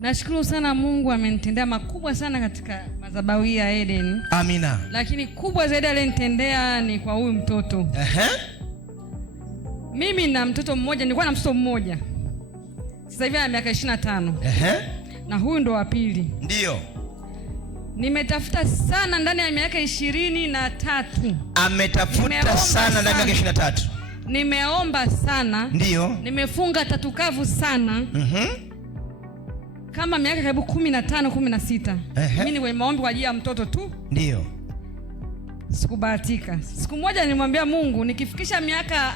Nashukuru sana Mungu amenitendea makubwa sana katika madhabahu ya Eden. Amina. Lakini kubwa zaidi alinitendea ni kwa huyu mtoto. Mimi na mtoto mmoja, nilikuwa na mtoto mmoja. Sasa hivi ana miaka 25. Na huyu ndo wa pili. Ndio. Nimetafuta sana ndani ya miaka 23. Ametafuta sana ndani ya miaka 23. Nimeomba sana. Ndio. Nimefunga tatukavu sana. Kama miaka karibu 15, 16. Mimi ni kwenye maombi kwa ajili ya mtoto tu. Ndio. Sikubahatika. Siku moja nilimwambia Mungu nikifikisha miaka,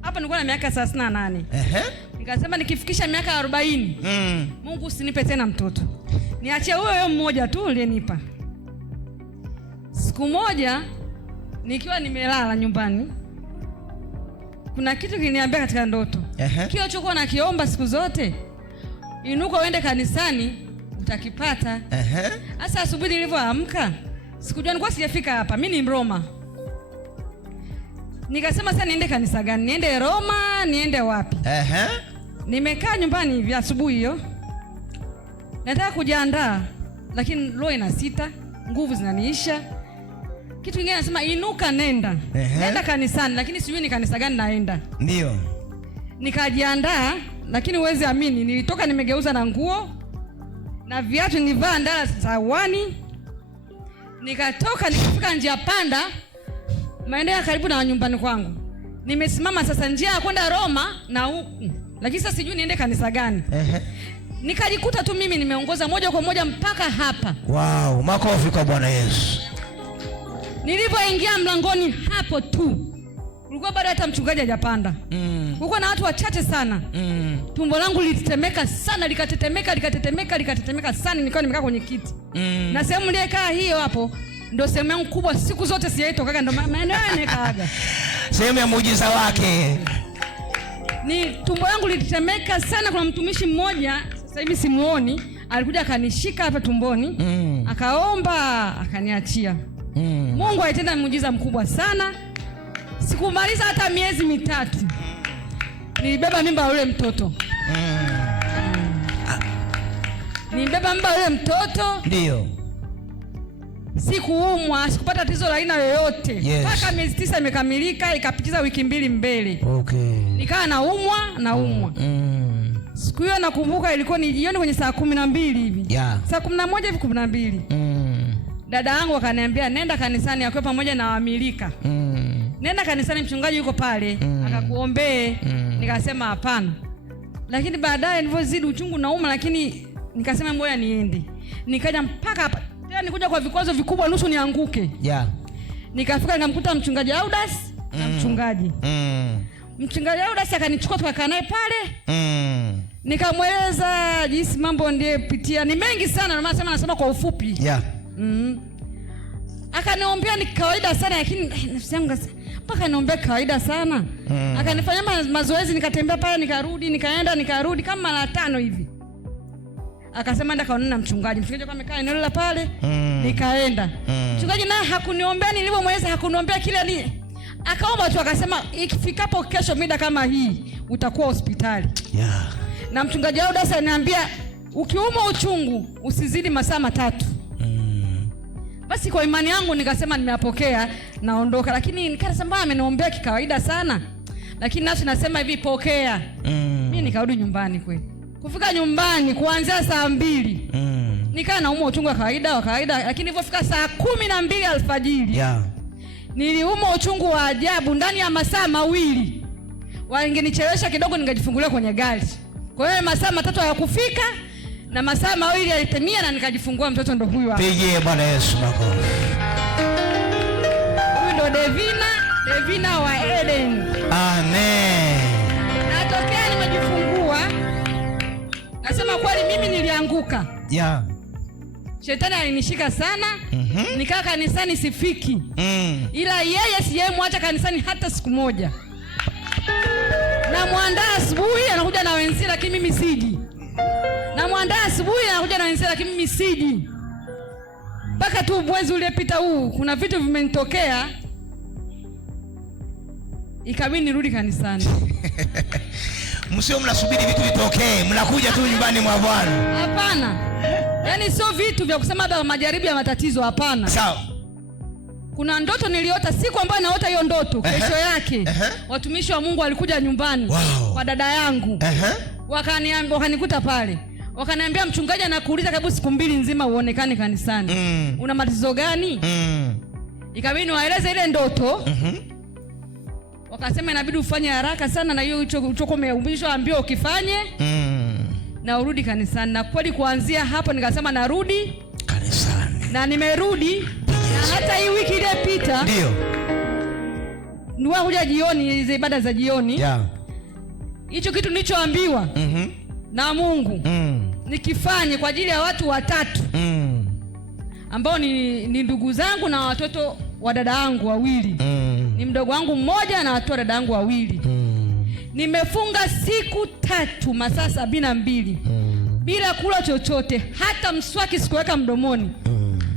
hapa nilikuwa na miaka 38. Nikasema nikifikisha miaka 40, Mungu usinipe tena mtoto. Niachie huyo mmoja tu uliyenipa. Siku moja nikiwa nimelala nyumbani, kuna kitu kiliniambia katika ndoto. Kile ulichokuwa nakiomba siku zote, inuka uende kanisani utakipata. Sasa asubuhi nilivyoamka, sikujua nilikuwa sijafika hapa. Mimi ni Mroma. Nikasema sasa niende kanisa gani? Niende Roma, niende wapi? Nimekaa nyumbani hivi asubuhi hiyo. Nataka kujiandaa, lakini roho inasita, nguvu zinaniisha. Kitu kingine nasema inuka nenda. Nenda kanisani, lakini sijui ni kanisa gani naenda. Ndio. Nikajiandaa, lakini uweze amini, nilitoka nimegeuza na nguo na viatu, nilivaa ndala sawani. Nikatoka nikafika njia panda, maeneo karibu na nyumbani kwangu. Nimesimama sasa njia ya kwenda Roma na huku, lakini sasa sijui niende kanisa gani. Nikajikuta tu mimi nimeongoza moja kwa moja mpaka hapa. Wow, makofi kwa Bwana Yesu. Nilipoingia mlangoni hapo tu, kulikuwa bado hata mchungaji hajapanda. Kulikuwa na watu wachache sana. Tumbo langu lilitetemeka sana, likatetemeka sana. Nilikuwa nimekaa kwenye kiti. Na sehemu niliyekaa hiyo hapo ndio sehemu yangu kubwa, siku zote sijaitokaga, ndio maana nikaaga. Sehemu ya muujiza wake. Ni tumbo langu lilitetemeka sana. Kuna mtumishi mmoja sasa hivi simuoni, alikuja akanishika hapa tumboni, akaomba, akaniachia. Mungu alitenda muujiza mkubwa sana. Sikumaliza hata miezi mitatu, nilibeba mimba yule mtoto. Nilibeba mimba yule mtoto. Ndio. Sikuumwa, sikupata tatizo la aina yoyote. Mpaka miezi 9 imekamilika, ikapitiza wiki 2 mbele. Nikaa naumwa. Siku hiyo nakumbuka ilikuwa ni jioni kwenye saa 12 hivi. Saa 11 hivi 12. Dada yangu akaniambia nenda kanisani, akiwa pamoja na wamilika. Nenda kanisani, mchungaji yuko pale, akakuombee. Nikasema hapana. Lakini baadaye nilipozidi uchungu nauma, lakini nikasema ngoja niende. Nikaja mpaka hapa. Tena nikuja kwa vikwazo vikubwa nusu nianguke. Nikafika nikamkuta mchungaji Audas na mchungaji. Mchungaji Audas akanichukua tukakaa naye pale. Nikamweleza jinsi mambo ndiye pitia. Ni mengi sana, na maana nasema kwa ufupi. Akaniombea ni kawaida sana, lakini nafsi yangu mpaka niombea kawaida sana. Akanifanyia mazoezi, nikatembea pale, nikarudi, nikaenda, nikarudi kama mara 5 hivi. Akasema nenda kaonana na mchungaji. Mchungaji kama amekaa eneo la pale, nikaenda. Mchungaji naye hakuniombea nilipomweleza, hakuniombea kile ni. Akaomba tu akasema ikifikapo kesho mida kama hii utakuwa hospitali. Na mchungaji Audas ananiambia ukiuma uchungu usizidi masaa 3. Basi kwa imani yangu nikasema nimeyapokea, naondoka. Lakini nikasema ameniombea kikawaida sana. Lakini nafsi nasema hivi pokea. Mimi nikarudi nyumbani kweli. Kufika nyumbani kuanzia saa 2. Nikaa nauma uchungu wa kawaida, lakini nilipofika saa 12 alfajiri. Niliuma uchungu wa ajabu ndani ya masaa 2. Wangenichelewesha kidogo ningejifungulia kwenye gari. Kwa hiyo masaa 3 hayakufika na masaa 2 yalitimia na nikajifungua mtoto, ndo huyu hapa. Pigie Bwana Yesu makofi. Huyu ndo Devina wa Eden. Amen. Natokea nimejifungua. Nasema kweli mimi nilianguka. Shetani alinishika sana. Nikaa kanisani sifiki. Ila yeye siyemwacha kanisani hata siku moja. Na muandaa asubuhi anakuja na wenzi, lakini mimi siji. Na muandaa asubuhi anakuja na wenzi, lakini mimi siji. Mpaka tu mwezi uliopita huu kuna vitu vimenitokea, ikabidi nirudi kanisani. Msio mnasubiri vitu vitokee, mnakuja tu nyumbani mwa Bwana. Hapana. Yaani sio vitu vya kusema labda majaribu ya matatizo, hapana. Sawa. Kuna ndoto niliota, siku ambayo naota hiyo ndoto, kesho yake watumishi wa Mungu walikuja nyumbani kwa dada yangu. Wakanikuta pale. Wakaniambia mchungaji anakuuliza karibu siku 2 nzima uonekane kanisani. Una matatizo gani? Ikabidi niwaeleze ile ndoto. Wakasema inabidi ufanye haraka sana na hiyo ulichokuwa umeumbishwa ambio ukifanye na urudi kanisani. Na kweli kuanzia hapo nikasema narudi kanisani. Na nimerudi. Na hata hii wiki iliyopita ndio niwakuja jioni, hizo ibada za jioni. Hicho kitu nilichoambiwa na Mungu nikifanye kwa ajili ya watu 3 ambao ni ndugu zangu na watoto wa dada yangu 2. Ni mdogo wangu mmoja na watoto wa dada yangu 2. Nimefunga siku 3 masaa 72 bila kula chochote, hata mswaki sikuweka mdomoni.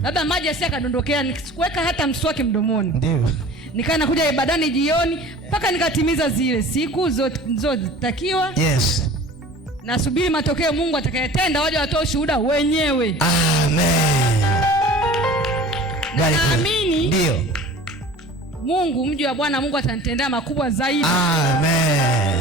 Labda maji yasi yakadondokea, sikuweka hata mswaki mdomoni. Ndio. Nikaa nakuja ibadani jioni mpaka nikatimiza zile siku zote takiwa. Yes. Nasubiri matokeo, Mungu atakayetenda waje watoe ushuhuda wenyewe. Amen. Naamini ndio Mungu, mji wa Bwana Mungu atanitendea makubwa zaidi. Amen.